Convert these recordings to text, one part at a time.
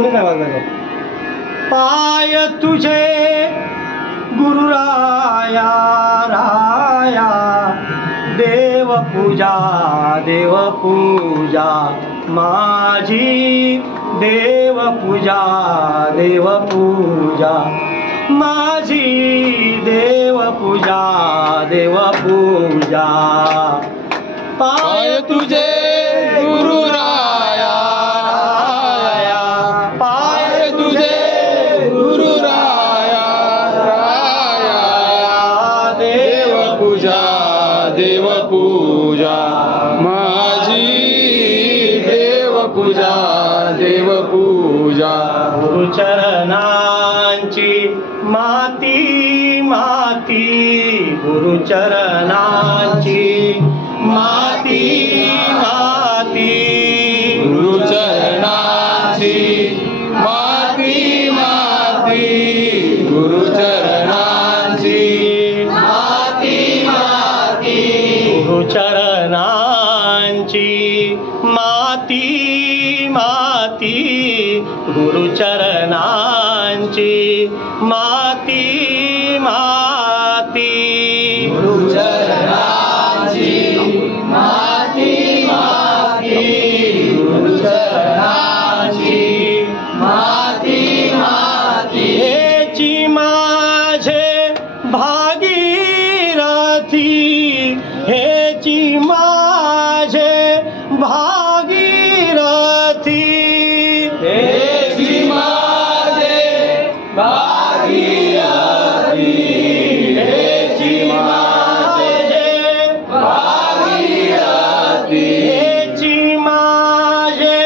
कोणी नाही वाजवायचं. पाय तुझे गुरुराया राया, देव पूजा माझी, देव पूजा माझी, देव पूजा. पाय तुझे गुरुराया, पाय तुझे गुरुराया, देव पूजा माझी, देव पूजा गुरुचरणांची माती माती, गुरुचरणांची माती माती, गुरुचरणांची माती माती, गुरुचरणांची माती माती, गुरुचरणांची माती माती, गुरुचरणांची माती माती, गुरुचरणांची माती माती, गुरुचरणांची माती माती. हेची माझे भागीरथी, हेची माझे भागीरथी, हेची माझे भागीरथी, हेची माझे भागीरथी, हेची माझे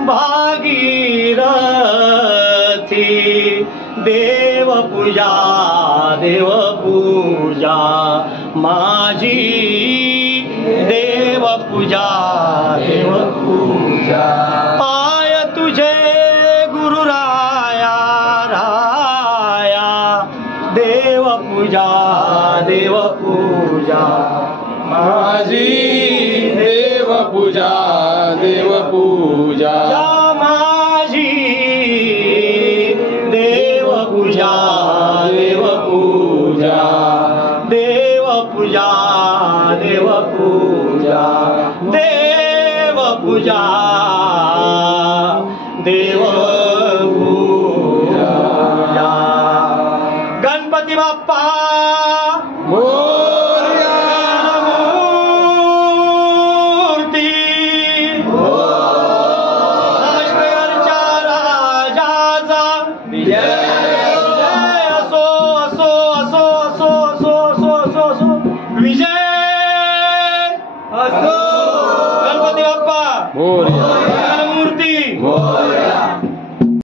भागीरथी. देव पूजा माझी, देव पूजा पाय तुझे गुरुराया राया, देव पूजा माझी, देव पूजा माझी, देव पूजा देव पूजा देव पूजा देव पूजा देव पूजा गणपती बाप्पा मोरया, मूर्ती राजाचा विजय